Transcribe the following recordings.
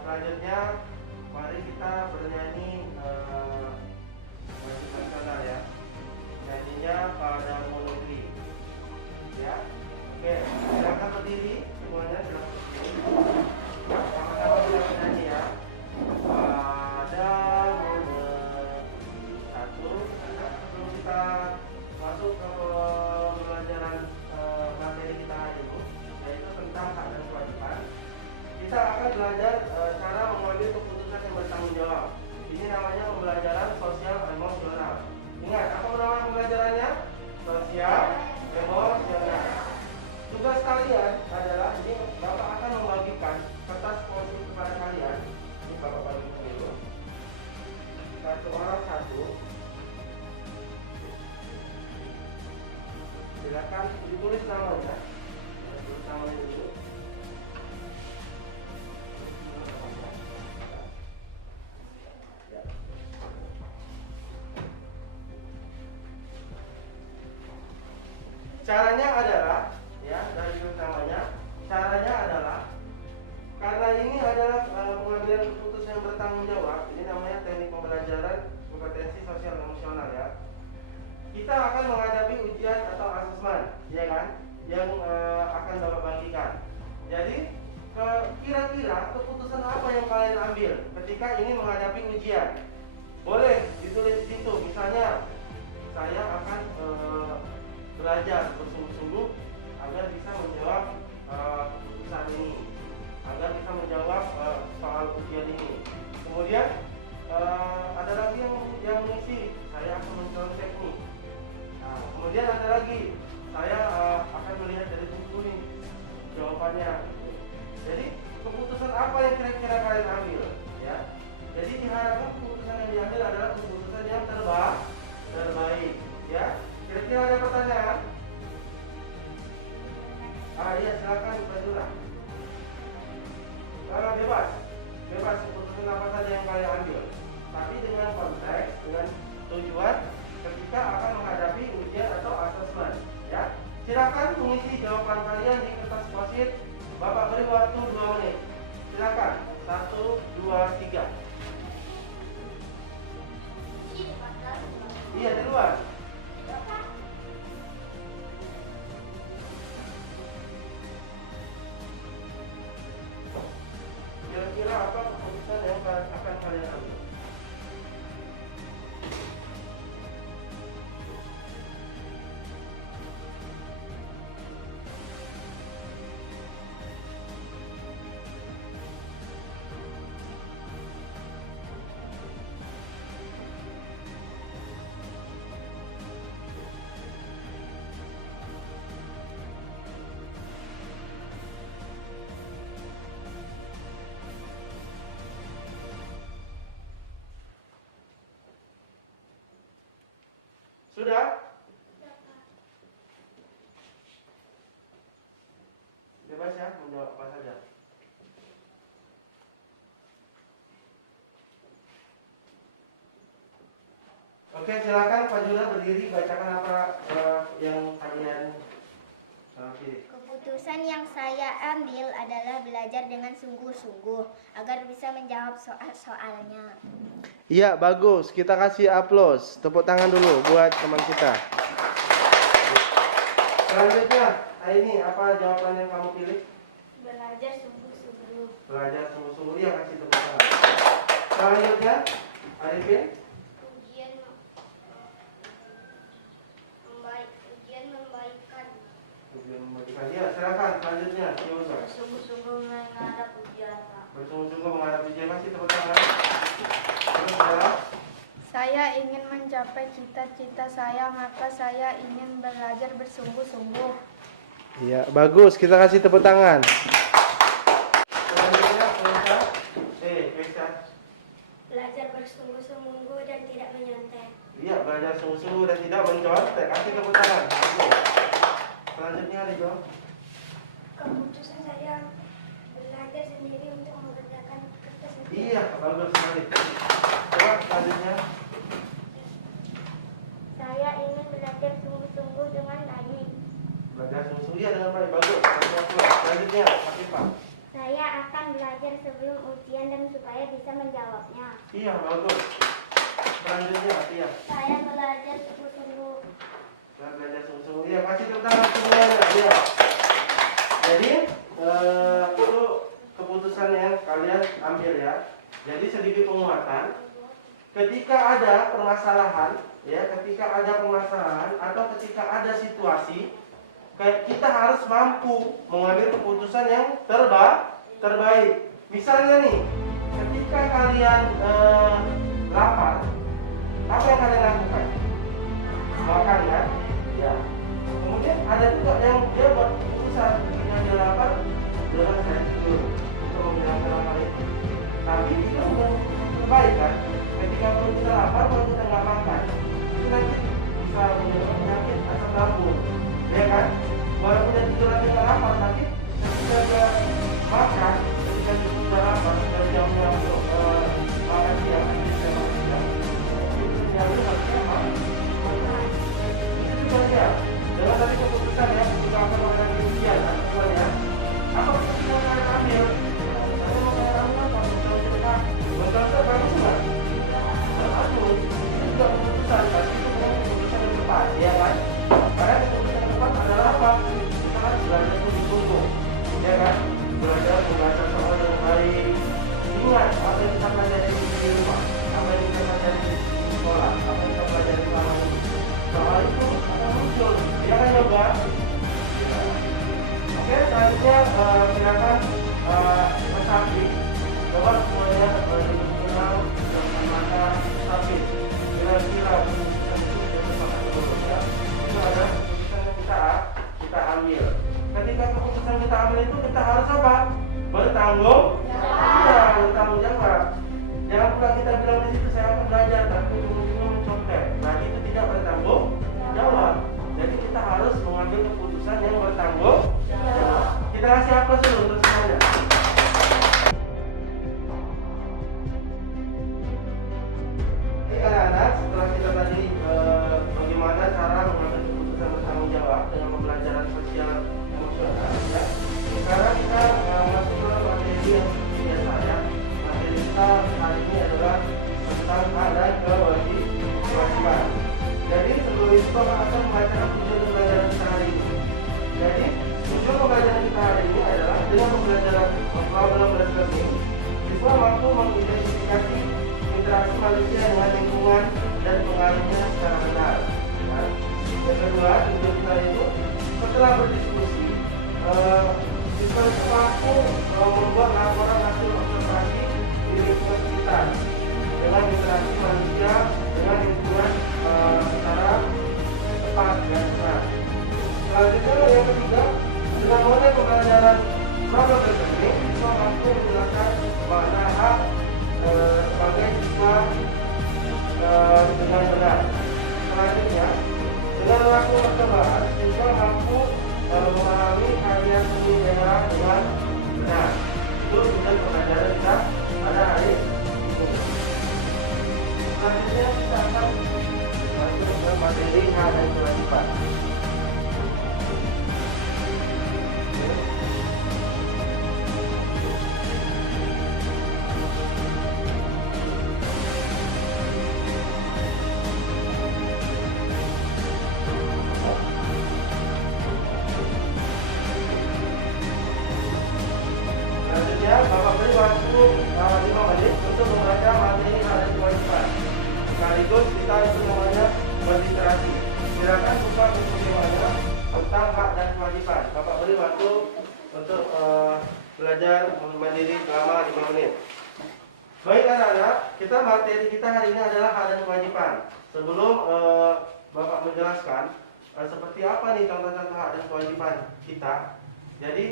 Selanjutnya mari kita bernyanyi wajib nasional ya. Nyanyinya Padamu Negeri. Ya. Oke, silakan berdiri semuanya, silakan berdiri. Sama-sama kita bernyanyi ya. Padamu Negeri. Satu. Sebelum kita masuk ke pembelajaran materi kita hari ini, yaitu tentang hak dan kewajiban, kita akan belajar cara mengambil keputusan yang bertanggung jawab. Ini namanya pembelajaran sosial emosional. Ingat, apa nama pembelajarannya? Sosial emosional. Tugas kalian adalah, ini Bapak akan membagikan kertas poin kepada kalian. Ini Bapak bagikan dulu. Satu orang satu. Silakan ditulis namanya. Tulis namanya dulu. Caranya adalah, ya, dari tulis namanya. Caranya adalah, karena ini adalah pengambilan keputusan yang bertanggung jawab. Ini namanya teknik pembelajaran kompetensi sosial emosional ya. Kita akan menghadapi ujian atau asesmen, ya kan, yang akan Bapak bagikan. Jadi kira-kira keputusan apa yang kalian ambil ketika ini menghadapi ujian? Boleh ditulis di situ. Misalnya, saya akan belajar bersungguh-sungguh agar bisa menjawab keputusan ini, agar bisa menjawab soal ujian ini. Kemudian ada lagi yang mengisi, saya akan mencontek nih. Kemudian ada lagi, saya akan melihat dari buku nih jawabannya. Jadi keputusan apa yang kira-kira kalian ambil? Ya, jadi diharapkan keputusan yang diambil adalah keputusan yang terbaik. Ya, kira-kira ada pertanyaan? Iya, silakan Fadila. Bebas keputusan apa saja yang kalian ambil. Tapi dengan konteks, dengan tujuan ketika akan menghadapi ujian atau asesmen, ya. Silakan mengisi jawaban kalian di kertas post-it. Bapak beri waktu 2 menit. Silakan. 1, 2, 3. Iya, di luar. Kira-kira apa keputusan yang akan kalian ambil? Sudah? Bebas ya, menjawab apa saja. Oke, silakan Pak Juna berdiri, bacakan apa yang kalian pilih. Keputusan yang saya ambil adalah belajar dengan sungguh-sungguh agar bisa menjawab soal-soalnya. Iya, bagus. Kita kasih aplaus. Tepuk tangan dulu buat teman kita. Selanjutnya, ini apa jawaban yang kamu pilih? Belajar sungguh-sungguh. Belajar sungguh-sungguh. Iya, kasih tepuk tangan. Selanjutnya, Arifin. Ujian membaikkan. Iya, silakan. Selanjutnya, Yosa. Bersungguh-sungguh menghadap ujian, Pak. Bersungguh-sungguh menghadap ujian. Kasih tepuk tangan. Terus adalah, saya ingin mencapai cita-cita saya, maka saya ingin belajar bersungguh-sungguh. iya, bagus. Kita kasih tepuk tangan. Selanjutnya, Yosa. Belajar bersungguh-sungguh dan tidak menyontek. Iya, belajar sungguh-sungguh dan tidak mencontek. Kasih tepuk tangan. Bagus. Selanjutnya, Rijo. Keputusan saya belajar sendiri untuk mengerjakan kertas. Iya, bagus sekali. Coba selanjutnya. Saya ingin belajar sungguh-sungguh dengan baik. Belajar sungguh-sungguh dengan baik. Bagus. Selanjutnya, Pak. Saya akan belajar sebelum ujian dan supaya bisa menjawabnya. Iya, bagus. Selanjutnya, iya. Saya belajar sungguh-sungguh. Saya belajar sungguh-sungguh. Iya, kasih tepuk tangan semuanya. Iya. Jadi itu keputusan yang kalian ambil ya. Jadi sedikit penguatan. Ketika ada permasalahan, ya, ketika ada permasalahan atau ketika ada situasi, kita harus mampu mengambil keputusan yang terbaik. Misalnya nih, ketika kalian lapar, apa yang kalian lakukan? Makan kan? Ya. Kemudian ada juga yang dia buat keputusan ketika dia lapar, dia saya tidur untuk menghilangkan lapar itu. Tapi itu bukan terbaik kan? Ketika kita lapar, kalau kita nggak makan, itu nanti bisa menyebabkan penyakit asam lambung, ya kan? Walaupun dia tidur lagi nggak lapar, tapi ketika dia makan, ketika dia sudah lapar, dan dia untuk makan siang, dia makan siang, itu diambil harusnya makan. Itu juga dia. Dengan tadi keputusan ya, kita akan makan siang, kan? Semuanya. Apa keputusan yang kalian ambil? Kalian mau kalian ambil apa? Menurut bagus nggak? Bagus. Itu juga keputusan, tapi itu bukan keputusan yang tepat, ya kan? Karena keputusan yang tepat adalah apa? Kita harus belajar sungguh-sungguh, ya kan? Belajar soal yang baik. Ingat apa yang kita pelajari di rumah, apa yang kita pelajari di sekolah, apa yang kita pelajari selama ini. Soal itu akan muncul, ya kan Yoga? Oke, selanjutnya silakan Mas coba semuanya dikenal dengan mata Safir. Kira-kira keputusan itu bersama dulu ya. Itu adalah keputusan yang kita ambil. Ketika keputusan kita ambil itu kita harus apa? Bertanggung jawab. Jangan pula kita bilang di situ saya akan belajar tapi ujung-ujungnya mencontek. Berarti itu tidak bertanggung jawab. Jadi kita harus mengambil keputusan yang bertanggung jawab. Kita kasih aplaus dulu untuk semuanya. Anak-anak, setelah kita tadi bagaimana cara mengambil keputusan bertanggung jawab dengan pembelajaran sosial emosional ya. Sekarang kita masuk ke materi yang biasa ya. Materi kita hari ini adalah tentang hak dan kewajiban. Jadi sebelum itu Bapak akan membacakan tujuan pembelajaran kita hari ini. Jadi tujuan pembelajaran kita hari ini adalah dengan pembelajaran problem solving, siswa mampu mengidentifikasi interaksi manusia dengan lingkungan dan pengaruhnya secara benar. Nah, yang kedua, tujuan kita itu setelah berdiskusi, siswa itu mampu membuat laporan hasil observasi di lingkungan sekitar dengan interaksi manusia dengan lingkungan secara tepat dan benar. Selanjutnya yang ketiga, dengan model pembelajaran problem solving, siswa mampu menjelaskan makna hak sebagai siswa dengan benar. Selanjutnya, dengan melakukan percobaan, siswa mampu memahami karya seni daerah dengan benar. Itu tujuan pembelajaran kita pada hari ini. Selanjutnya kita akan masuk ke materi hak dan kewajiban. Bapak beri waktu 5 menit untuk membaca materi hak dan kewajiban. Sekaligus kita semuanya berliterasi. Silakan buka buku semuanya tentang hak dan kewajiban. Bapak beri waktu untuk belajar mandiri selama 5 menit. Baik anak-anak, materi kita hari ini adalah hak dan kewajiban. Sebelum Bapak menjelaskan seperti apa nih contoh-contoh hak dan kewajiban kita. Jadi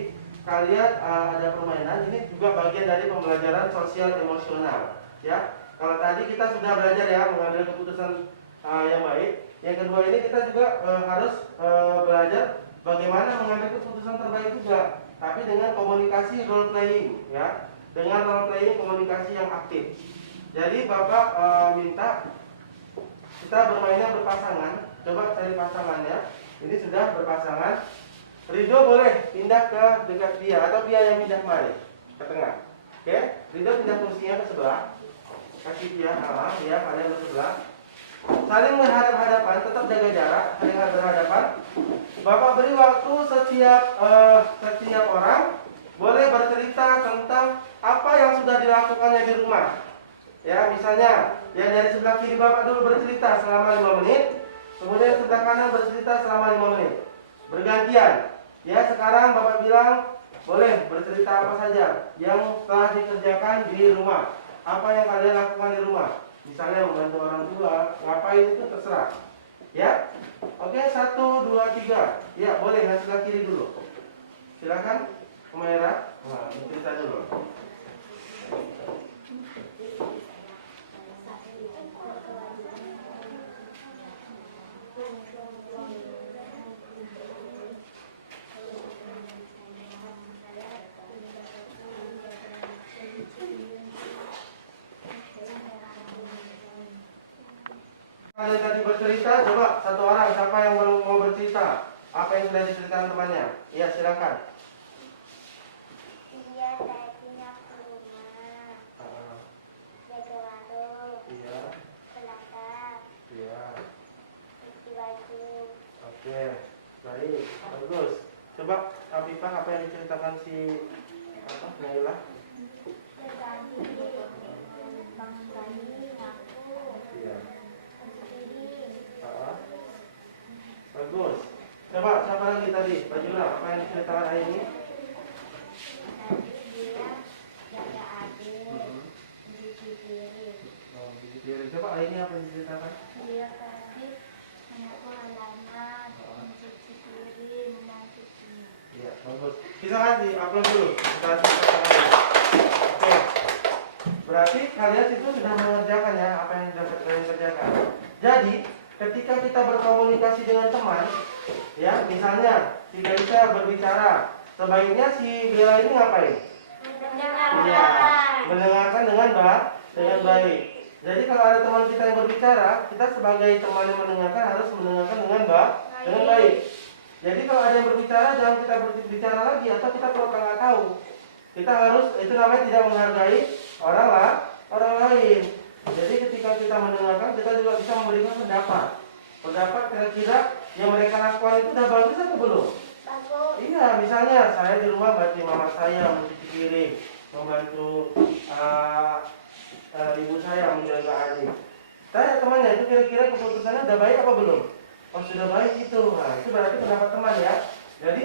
kalian ada permainan, ini juga bagian dari pembelajaran sosial emosional ya. Kalau tadi kita sudah belajar ya mengambil keputusan yang baik. Yang kedua ini kita juga harus belajar bagaimana mengambil keputusan terbaik juga, tapi dengan komunikasi role playing ya, dengan role playing komunikasi yang aktif. Jadi Bapak minta kita bermainnya berpasangan. Coba cari pasangannya. Ini sudah berpasangan. Ridho boleh pindah ke dekat dia atau dia yang pindah kemari ke tengah. Oke, Ridho pindah kursinya ke sebelah. Kasih dia, ya kalian bersebelah. Saling menghadap-hadapan, tetap jaga jarak, saling berhadapan. Bapak beri waktu setiap orang boleh bercerita tentang apa yang sudah dilakukannya di rumah. Ya, misalnya yang dari sebelah kiri Bapak dulu bercerita selama 5 menit, kemudian sebelah kanan bercerita selama 5 menit. Bergantian. Ya, sekarang Bapak bilang boleh bercerita apa saja yang telah dikerjakan di rumah. Apa yang kalian lakukan di rumah? Misalnya membantu orang tua, ngapain itu terserah. Ya, oke, 1, 2, 3. Ya, boleh yang sebelah kiri dulu. Silakan, Humaira. Nah, cerita dulu. Kalian tadi bercerita, coba satu orang siapa yang mau bercerita apa yang sudah diceritakan temannya. Iya, silakan. Iya, saya punya rumah, jaga warung, Iya, pelanggan, iya. cuci baju. Oke, baik, bagus. Coba Afifah apa yang diceritakan si Naila? Berbagi, bangun pagi, ngaku, Iya. cuci piring. Bagus. Coba siapa lagi tadi? Bajula, apa yang diceritakan Aini? Tadi dia jaga adik, cuci piring. Oh, cuci piring. Coba Aini apa yang diceritakan? Dia tadi menyapu halaman, mencuci piring, mencuci. Iya, bagus. Kita kasih upload dulu. Kita kasih kata-kata. Oke. Berarti kalian itu sudah mengerjakan ya apa yang dapat kalian kerjakan. Jadi, ketika kita berkomunikasi dengan teman, ya, misalnya si Gaisha berbicara, sebaiknya si Bella ini ngapain? Iya, mendengarkan dengan baik. Jadi kalau ada teman kita yang berbicara, kita sebagai teman yang mendengarkan harus mendengarkan dengan baik. Jadi kalau ada yang berbicara, jangan kita berbicara lagi atau kita pura-pura nggak tahu. Kita harus, itu namanya tidak menghargai orang lain. Jadi ketika kita mendengarkan, kita juga bisa memberikan pendapat kira-kira yang mereka lakukan itu udah bagus atau belum? Bagus. Iya, misalnya saya di rumah bantu mama saya mencuci piring, membantu ibu saya menjaga adik. Tanya temannya itu kira-kira keputusannya udah baik apa belum? Oh, sudah baik itu. Nah, itu berarti pendapat teman ya. Jadi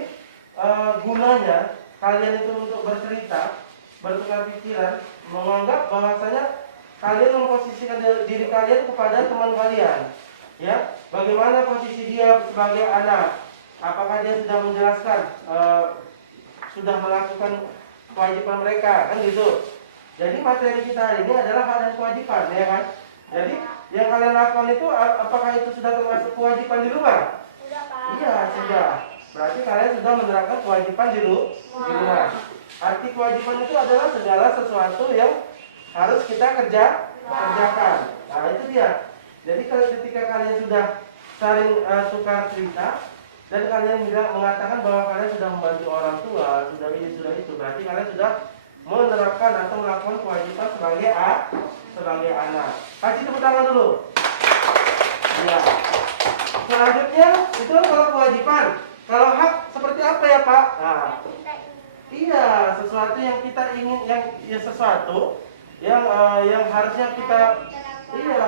gunanya kalian itu untuk bercerita, bertukar pikiran, menganggap bahwasanya kalian memposisikan diri kalian kepada teman kalian. Ya, bagaimana posisi dia sebagai anak? Apakah dia sudah menjelaskan, sudah melakukan kewajiban mereka, kan gitu. Jadi materi kita hari ini adalah hak dan kewajiban, ya kan? Jadi yang kalian lakukan itu, apakah itu sudah termasuk kewajiban di rumah? Sudah, Pak. Iya, sudah. Berarti kalian sudah menerapkan kewajiban di rumah. Arti kewajiban itu adalah segala sesuatu yang harus kita kerjakan. Nah, itu dia. Jadi ketika kalian sudah saling tukar cerita dan kalian juga mengatakan bahwa kalian sudah membantu orang tua, sudah ini, sudah itu, berarti kalian sudah menerapkan atau melakukan kewajiban sebagai anak. Kasih tepuk tangan dulu. Ya. Selanjutnya itu kalau kewajiban. Kalau hak seperti apa ya Pak? Nah, iya, sesuatu yang kita ingin, yang sesuatu yang harusnya kita,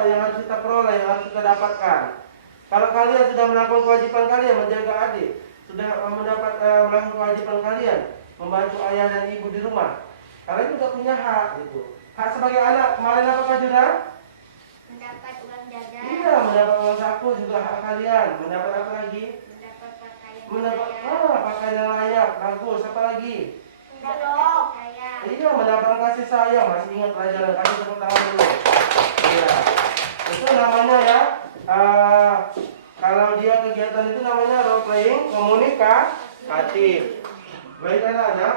yang harus kita peroleh, yang harus kita dapatkan. Kalau kalian sudah melakukan kewajiban kalian menjaga adik, sudah melakukan kewajiban kalian membantu ayah dan ibu di rumah, kalian juga punya hak gitu. Hak sebagai anak kemarin apa Pak Jura? Mendapat uang jajan. Iya, mendapat uang saku juga hak kalian. Mendapat apa lagi? Mendapat pakaian. Mendapat pakaian yang layak, bagus. Apa lagi? Mendapat saya. Iya, mendapatkan kasih sayang. Masih ingat pelajaran, kasih tepuk tangan dulu. Iya, itu namanya ya. Kalau dia kegiatan itu namanya role playing komunikatif. Baik anak-anak,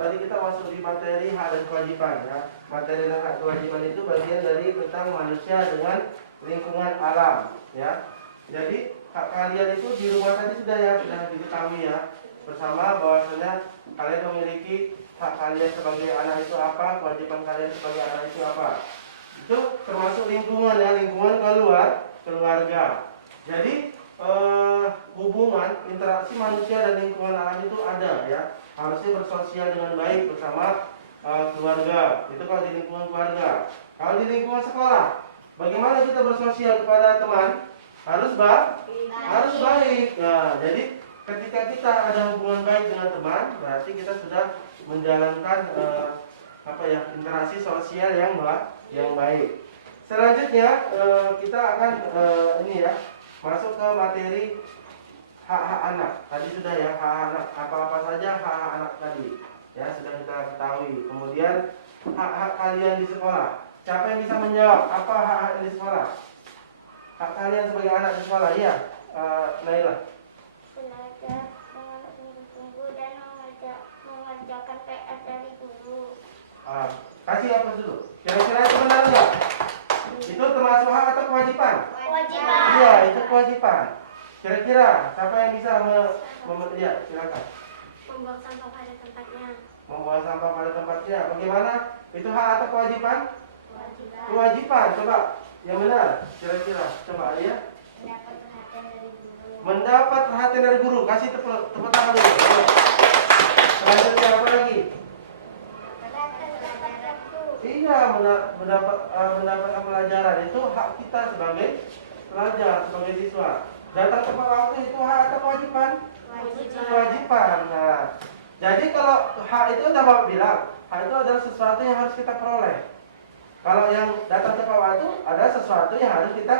tadi kita masuk di materi hak dan kewajiban ya. Materi dan hak kewajiban itu bagian dari tentang manusia dengan lingkungan alam ya. Jadi hak kalian itu di rumah tadi sudah diketahui ya, bersama bahwasanya kalian memiliki hak kalian sebagai anak itu apa, kewajiban kalian sebagai anak itu apa. Itu termasuk lingkungan ya, lingkungan keluarga. Jadi hubungan interaksi manusia dan lingkungan alam itu ada ya, harusnya bersosial dengan baik bersama keluarga. Itu kalau di lingkungan keluarga. Kalau di lingkungan sekolah, bagaimana kita bersosial kepada teman? Harus baik. Nah, jadi ketika kita ada hubungan baik dengan teman, berarti kita sudah menjalankan interaksi sosial yang baik. Selanjutnya kita akan masuk ke materi hak-hak anak. Tadi sudah ya, hak anak, apa-apa saja hak-hak anak tadi ya sudah kita ketahui. Kemudian hak-hak kalian di sekolah. Siapa yang bisa menjawab apa hak-hak di sekolah? Hak kalian sebagai anak di sekolah, iya. Naila. Belajar dengan sungguh-sungguh dan mengerjakan PR dari guru. Kasih apa dulu? Kira-kira itu benar nggak? Itu termasuk hak atau kewajiban? Kewajiban. Iya, itu kewajiban. Kira-kira siapa yang bisa ya, silakan. Membuang sampah pada tempatnya. Membuang sampah pada tempatnya. Bagaimana? Itu hak atau kewajiban? Kewajiban. Kewajiban. Coba yang benar. Kira-kira. Coba ya. Mendapat perhatian dari guru. Mendapat perhatian dari guru. Kasih tepuk tangan dulu. Ayo. Selanjutnya apa lagi? Iya, mendapatkan pelajaran itu hak kita sebagai pelajar, sebagai siswa. Datang tepat waktu itu hak atau kewajiban? Kewajiban. Nah, jadi kalau hak itu udah Bapak bilang, hak itu adalah sesuatu yang harus kita peroleh. Kalau yang datang tepat waktu ada sesuatu yang harus kita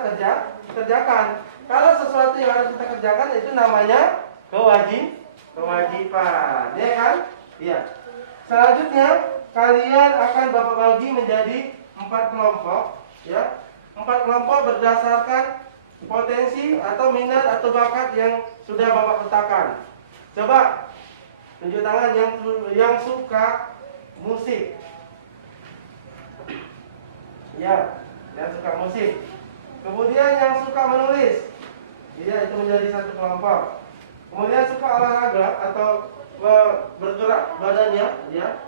kerjakan. Kalau sesuatu yang harus kita kerjakan itu namanya kewajiban, ya kan? Iya. Selanjutnya kalian akan Bapak bagi menjadi 4 kelompok, ya. 4 kelompok berdasarkan potensi atau minat atau bakat yang sudah Bapak petakan. Coba tunjuk tangan yang suka musik. Ya, yang suka musik. Kemudian yang suka menulis. Ya, itu menjadi 1 kelompok. Kemudian suka olahraga atau bergerak badannya, ya.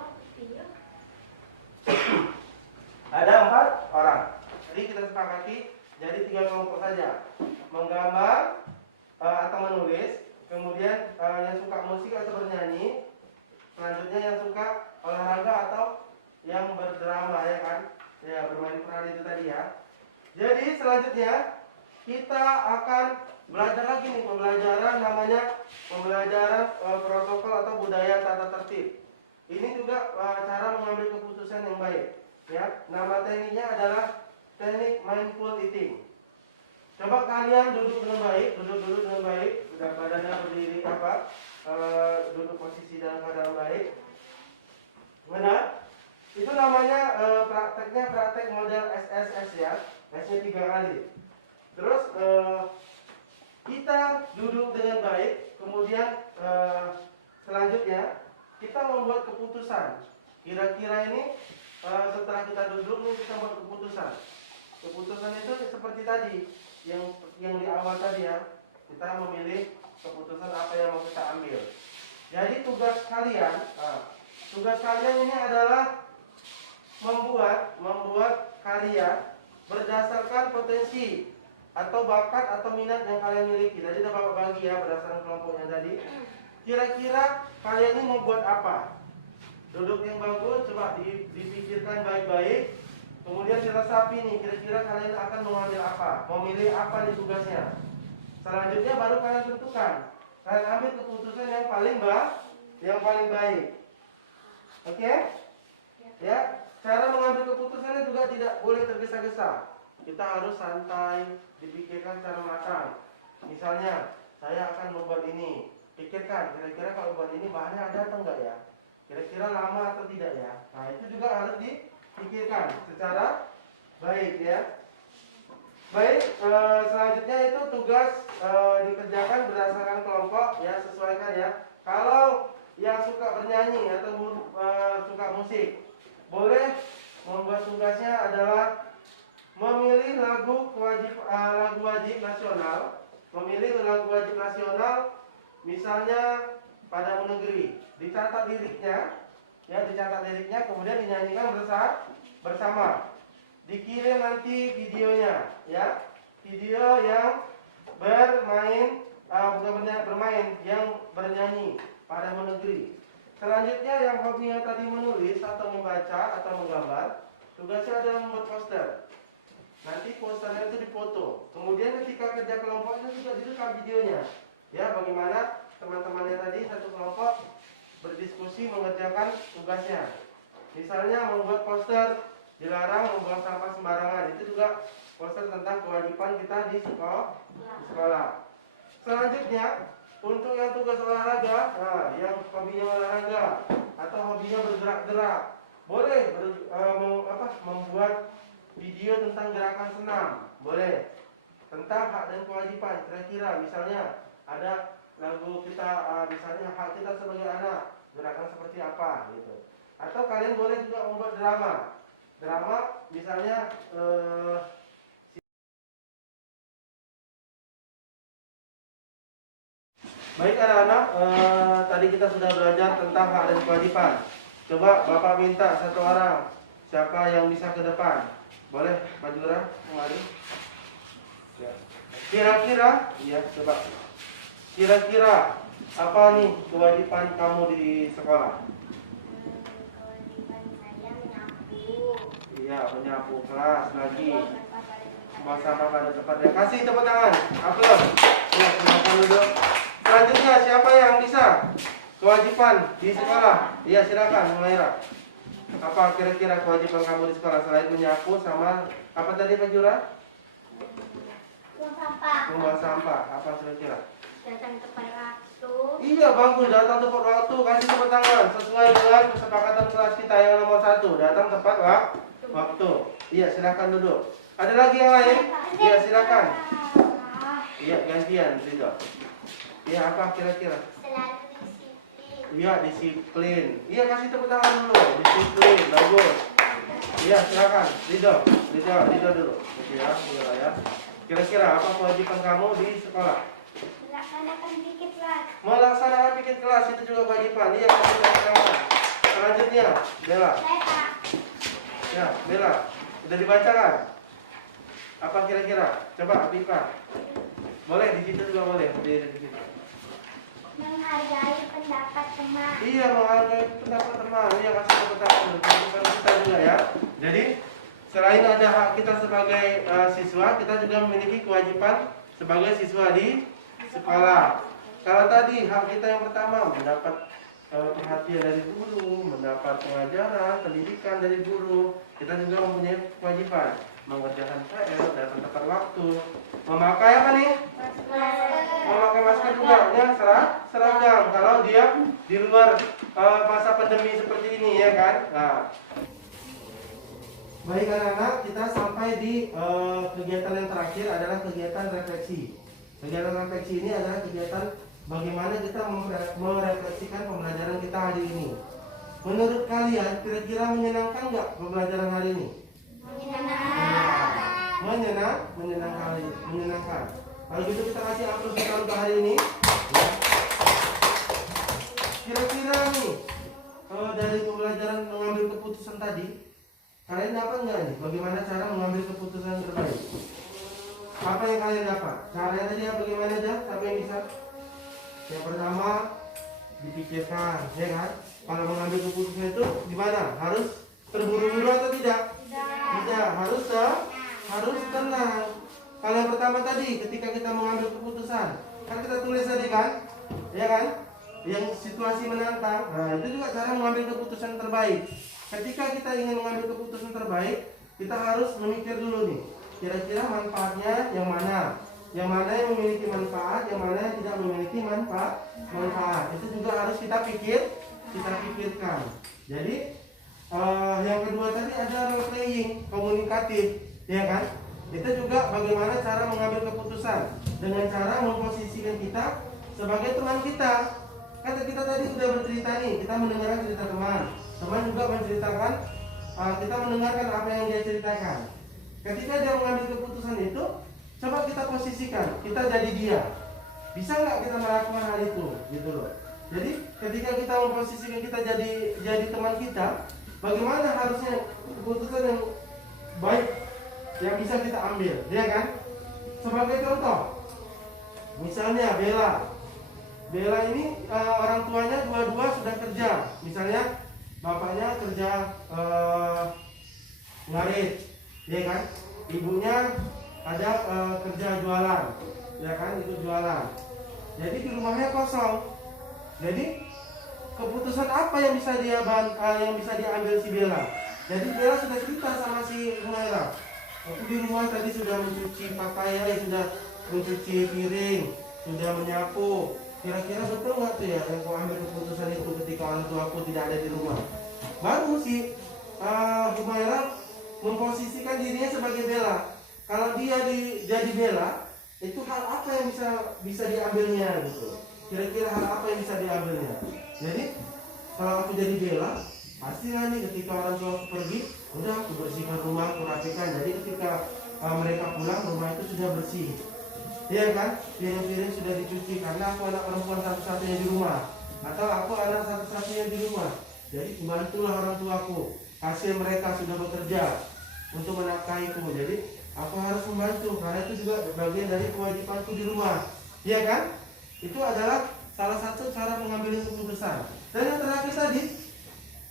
Ada 4 orang. Jadi kita sepakati jadi 3 kelompok saja. Menggambar atau menulis. Kemudian yang suka musik atau bernyanyi. Selanjutnya yang suka olahraga atau yang berdrama, ya kan? Ya, bermain peran itu tadi ya. Jadi selanjutnya kita akan belajar lagi nih pembelajaran namanya pembelajaran protokol atau budaya tata tertib. Ini juga cara mengambil keputusan yang baik. Ya, nama tekniknya adalah teknik mindful eating. Coba kalian duduk dengan baik, duduk dengan baik, sudah badannya berdiri duduk posisi dalam keadaan baik. Benar? Itu namanya prakteknya praktek model SSS ya, S-nya 3 kali. Terus kita duduk dengan baik, kemudian selanjutnya kita membuat keputusan. Kira-kira ini setelah kita duduk nih kita buat keputusan. Keputusan itu seperti tadi yang di awal tadi ya. Kita memilih keputusan apa yang mau kita ambil. Jadi tugas kalian ini adalah membuat karya berdasarkan potensi atau bakat atau minat yang kalian miliki. Tadi udah Bapak bagi ya berdasarkan kelompoknya tadi. Kira-kira kalian ini mau buat apa? Duduk yang bagus, coba dipikirkan baik-baik. Kemudian diresapi nih, kira-kira kalian akan mengambil apa? Memilih apa di tugasnya? Selanjutnya baru kalian tentukan. Kalian ambil keputusan yang paling baik. Oke? Ya, cara mengambil keputusannya juga tidak boleh tergesa-gesa. Kita harus santai, dipikirkan secara matang. Misalnya, saya akan membuat ini. Pikirkan, kira-kira kalau buat ini bahannya ada atau enggak ya? Kira-kira lama atau tidak ya? Nah, itu juga harus dipikirkan secara baik ya. Baik, selanjutnya itu tugas dikerjakan berdasarkan kelompok ya, sesuaikan ya. Kalau yang suka bernyanyi atau suka musik, boleh membuat tugasnya adalah memilih lagu wajib nasional. Memilih lagu wajib nasional, misalnya Padamu Negeri. Dicatat liriknya, ya dicatat liriknya, kemudian dinyanyikan bersama. Dikirim nanti videonya, ya, video yang bermain, yang bernyanyi pada negeri. Selanjutnya yang hobinya tadi menulis atau membaca atau menggambar, tugasnya adalah membuat poster. Nanti posternya itu dipoto. Kemudian ketika kerja kelompok itu juga direkam videonya. Ya, bagaimana teman-temannya tadi satu kelompok berdiskusi mengerjakan tugasnya. Misalnya membuat poster dilarang membuang sampah sembarangan. Itu juga poster tentang kewajiban kita di sekolah. Selanjutnya, untuk yang tugas olahraga, nah, yang hobinya olahraga atau hobinya bergerak-gerak, boleh membuat video tentang gerakan senam, boleh. Tentang hak dan kewajiban, kira-kira misalnya ada lagu kita, misalnya hak kita sebagai anak, gerakan seperti apa gitu. Atau kalian boleh juga membuat drama misalnya baik anak-anak, tadi kita sudah belajar tentang hak dan kewajiban. Coba Bapak minta satu orang, siapa yang bisa ke depan? Boleh, Pak Jura, kemari. Ya. Kira-kira, ya coba. Kira-kira apa nih kewajiban kamu di sekolah? Kewajiban saya menyapu. Iya, menyapu kelas lagi. Buang sampah pada tempatnya. Kasih tepuk tangan. Aplaus. Ya, silakan duduk. Selanjutnya siapa yang bisa kewajiban di sekolah? Iya, silakan, Humaira. Apa kira-kira kewajiban kamu di sekolah selain menyapu sama apa tadi Pak Jura? Buang sampah. Membuang sampah. Apa kira-kira? Datang tepat waktu. Iya, bagus, datang tepat waktu. Kasih tepuk tangan sesuai dengan kesepakatan kelas kita yang nomor 1. Datang tepat waktu. Iya, silakan duduk. Ada lagi yang lain? Iya, silakan. Iya, gantian, Ridho. Iya, apa kira-kira? Selalu disiplin. Iya, disiplin. Iya, kasih tepuk tangan dulu. Disiplin, bagus. Iya, silakan. Ridho dulu. Oke ya, dulu ya. Kira-kira apa kewajiban kamu di sekolah? Melaksanakan pikir kelas. Melaksanakan pikir kelas itu juga kewajiban. Iya, kasih tepuk tangan. Selanjutnya, Bella. Saya Pak. Ya, Bella. Sudah dibacakan? Apa kira-kira? Coba Afifa. Boleh di situ juga boleh. Di situ. Menghargai pendapat teman. Iya, menghargai pendapat teman. Iya, kasih tepuk tangan untuk kita juga ya. Jadi, selain ada hak kita sebagai siswa, kita juga memiliki kewajiban sebagai siswa di sekolah. Kalau tadi hak kita yang pertama mendapat perhatian dari guru, mendapat pengajaran, pendidikan dari guru, kita juga mempunyai kewajiban mengerjakan PR, datang tepat waktu, memakai apa nih? Memakai masker juga, ya seragam. Kalau dia di luar masa pandemi seperti ini, ya kan? Nah, baik anak-anak, kita sampai di kegiatan yang terakhir adalah kegiatan refleksi. Kegiatan refleksi ini adalah kegiatan bagaimana kita merefleksikan pembelajaran kita hari ini. Menurut kalian, kira-kira menyenangkan nggak pembelajaran hari ini? Menyenangkan. Kalau gitu kita kasih aplaus untuk hari ini. Ya. Kira-kira nih, dari pembelajaran mengambil keputusan tadi, kalian dapat nggak nih? Bagaimana cara mengambil keputusan yang terbaik? Apa yang kalian dapat? Caranya tadi ya bagaimana aja? Siapa yang bisa? Yang pertama dipikirkan, ya kan? Kalau mengambil keputusan itu gimana? Harus terburu-buru atau tidak? Tidak, harus tenang. Kalau yang pertama tadi, ketika kita mengambil keputusan, kan kita tulis tadi kan, ya kan? Yang situasi menantang. Nah, itu juga cara mengambil keputusan terbaik. Ketika kita ingin mengambil keputusan terbaik, kita harus memikir dulu nih. Kira-kira manfaatnya yang mana? Yang mana yang memiliki manfaat, yang mana yang tidak memiliki manfaat. Itu juga harus kita pikirkan. Jadi yang kedua tadi ada role playing, komunikatif, ya kan? Itu juga bagaimana cara mengambil keputusan dengan cara memposisikan kita sebagai teman kita. Kan kita tadi sudah bercerita nih, kita mendengarkan cerita teman juga menceritakan, kita mendengarkan apa yang dia ceritakan. Ketika dia mengambil keputusan itu, coba kita posisikan, kita jadi dia. Bisa nggak kita melakukan hal itu, gitu loh. Jadi ketika kita memposisikan kita jadi teman kita, bagaimana harusnya keputusan yang baik yang bisa kita ambil, ya kan? Sebagai contoh, misalnya Bella ini orang tuanya dua-dua sudah kerja, misalnya bapaknya kerja ngarit, ya kan? Ibunya ada kerja jualan, ya kan? Itu jualan. Jadi di rumahnya kosong. Jadi keputusan apa yang bisa diambil si Bella? Jadi Bella sudah cerita sama si Humaira. Aku di rumah tadi sudah mencuci pakaian, sudah mencuci piring, sudah menyapu. Kira-kira betul nggak tuh ya yang kau ambil keputusan itu ketika orang tua aku tidak ada di rumah? Baru si Humaira memposisikan dirinya sebagai Bella. Kalau dia jadi Bella, itu hal apa yang bisa diambilnya gitu? Kira-kira hal apa yang bisa diambilnya? Jadi kalau aku jadi Bella, pastilah nih ketika orang tua aku pergi, udah aku bersihkan rumah, aku rapikan. Jadi ketika mereka pulang, rumah itu sudah bersih. Iya kan? Piring-piring sudah dicuci karena aku anak perempuan satu-satunya di rumah, atau aku anak satu-satunya di rumah. Jadi bantulah orang tuaku. Hasil mereka sudah bekerja untuk menafkahiku. Jadi aku harus membantu karena itu juga bagian dari kewajibanku di rumah. Iya kan? Itu adalah salah satu cara mengambil keputusan. Dan yang terakhir tadi,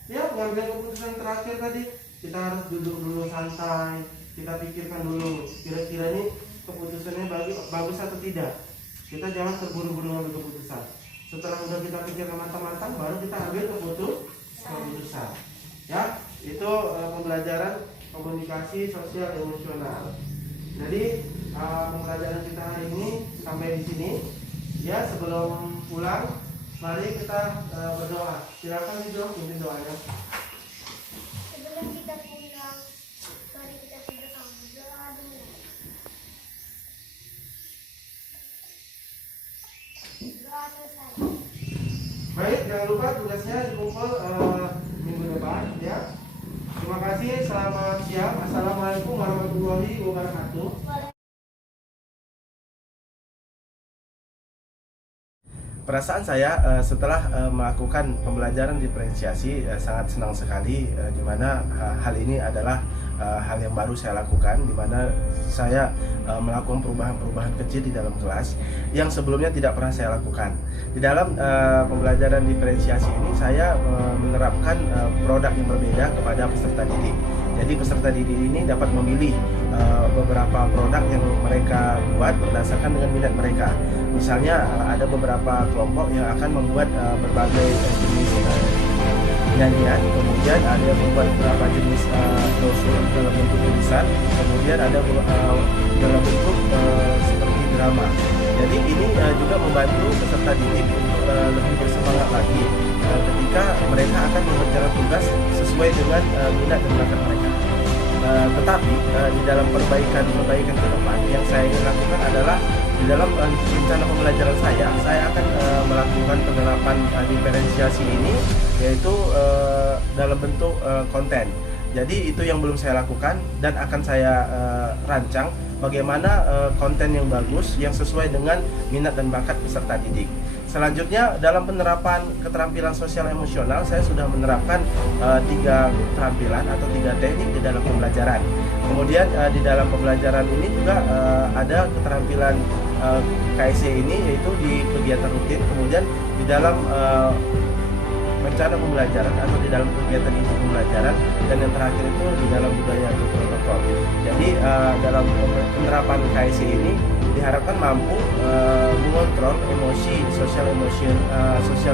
ya mengambil keputusan terakhir tadi, kita harus duduk dulu santai, kita pikirkan dulu kira-kira ini keputusannya bagus atau tidak. Kita jangan terburu-buru mengambil keputusan. Setelah udah kita pikirkan matang-matang, baru kita ambil keputusan. Ya, itu pembelajaran komunikasi sosial emosional. Jadi pembelajaran kita hari ini sampai di sini. Ya, sebelum pulang, mari kita berdoa. Silakan pimpin doanya. Sebelum kita pulang, mari kita berdoa dulu. Doa selesai. Baik, jangan lupa tugasnya dikumpul minggu depan ya. Terima kasih, selamat siang. Assalamualaikum warahmatullahi wabarakatuh. Perasaan saya setelah melakukan pembelajaran diferensiasi sangat senang sekali, di mana hal ini adalah hal yang baru saya lakukan, di mana saya melakukan perubahan-perubahan kecil di dalam kelas yang sebelumnya tidak pernah saya lakukan. Di dalam pembelajaran diferensiasi ini saya menerapkan produk yang berbeda kepada peserta didik. Jadi peserta didik ini dapat memilih beberapa produk yang mereka buat berdasarkan dengan minat mereka. Misalnya ada beberapa kelompok yang akan membuat berbagai jenis nyanyian, kemudian ada yang membuat beberapa jenis brosur dalam bentuk tulisan, kemudian ada dalam bentuk seperti drama. Jadi ini juga membantu peserta didik untuk lebih bersemangat lagi ketika mereka akan mengerjakan tugas sesuai dengan minat dan bakat mereka. Tetapi di dalam perbaikan ke depan yang saya ingin lakukan adalah di dalam rencana pembelajaran saya akan melakukan penerapan diferensiasi ini, yaitu dalam bentuk konten. Jadi itu yang belum saya lakukan dan akan saya rancang bagaimana konten yang bagus yang sesuai dengan minat dan bakat peserta didik. Selanjutnya dalam penerapan keterampilan sosial emosional saya sudah menerapkan 3 keterampilan atau 3 teknik di dalam pembelajaran. Kemudian di dalam pembelajaran ini juga ada keterampilan KSC ini, yaitu di kegiatan rutin, kemudian di dalam rencana pembelajaran atau di dalam kegiatan inti pembelajaran, dan yang terakhir itu di dalam budaya atau protokol. Jadi dalam penerapan KSC ini diharapkan mampu mengontrol emosi, sosial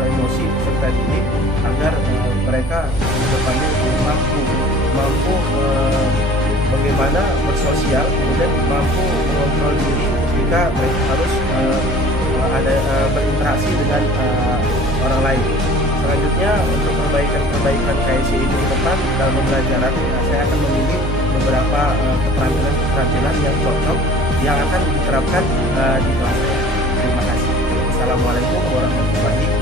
emosi peserta didik agar mereka ke depannya mampu bagaimana bersosial, kemudian mampu mengontrol diri ketika mereka harus berinteraksi dengan orang lain. Selanjutnya untuk perbaikan KSC ini ke depan dalam pembelajaran, saya akan memilih beberapa keterampilan yang cocok yang akan diterapkan di kelas saya. Terima kasih. Assalamualaikum warahmatullahi wabarakatuh.